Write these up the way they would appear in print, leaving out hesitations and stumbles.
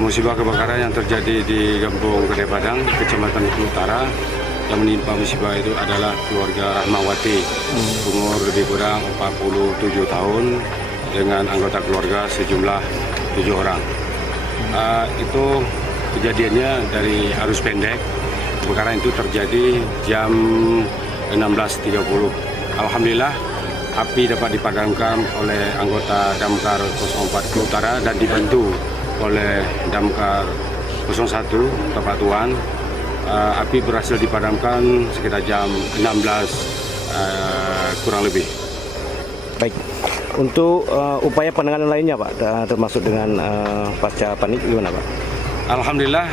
musibah kebakaran yang terjadi di Kampung Gede Padang, Kecamatan Bengkulu Utara. Yang menimpa musibah itu adalah keluarga Rahmawati, umur lebih kurang 47 tahun, dengan anggota keluarga sejumlah 7 orang. Itu kejadiannya dari arus pendek. Kebakaran itu terjadi jam 16.30. Alhamdulillah, api dapat dipadamkan oleh anggota Damkar 04 Bengkulu Utara dan dibantu oleh Damkar 01 Bapak Tuan. Api berhasil dipadamkan sekitar jam 16 kurang lebih. Baik, untuk upaya penanganan lainnya Pak, termasuk dengan pasca panik gimana Pak? Alhamdulillah,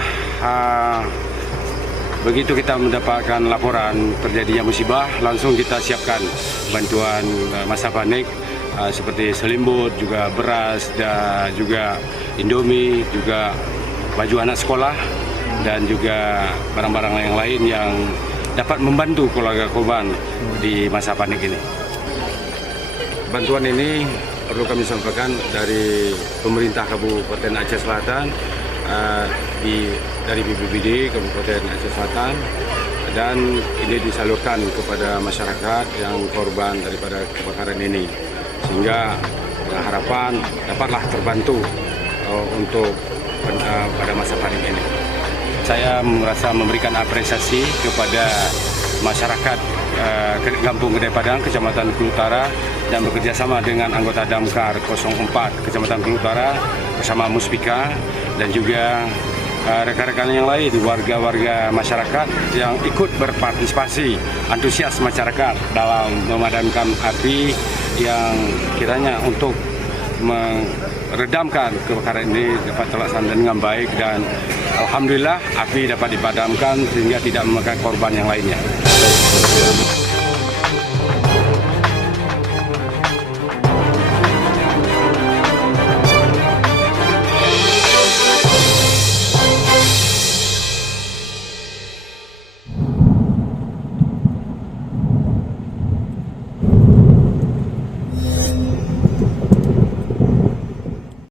begitu kita mendapatkan laporan terjadinya musibah, langsung kita siapkan bantuan masa panik seperti selimut, juga beras, dan juga Indomie, juga baju anak sekolah, dan juga barang-barang yang lain yang dapat membantu keluarga korban di masa panik ini. Bantuan ini perlu kami sampaikan dari pemerintah Kabupaten Aceh Selatan, dari BPBD Kabupaten Aceh Selatan, dan ini disalurkan kepada masyarakat yang korban daripada kebakaran ini, sehingga harapan dapatlah terbantu untuk pada masa panik ini. Saya merasa memberikan apresiasi kepada masyarakat Kampung Gede Padang, Kecamatan Bengkulu Utara, dan bekerjasama dengan anggota Damkar 04 Kecamatan Bengkulu Utara bersama Muspika dan juga rekan-rekan yang lain, warga-warga masyarakat yang ikut berpartisipasi, antusias masyarakat dalam memadamkan api yang kiranya untuk meredamkan kebakaran ini dapat terlaksana dengan baik, dan alhamdulillah api dapat dipadamkan sehingga tidak memakan korban yang lainnya.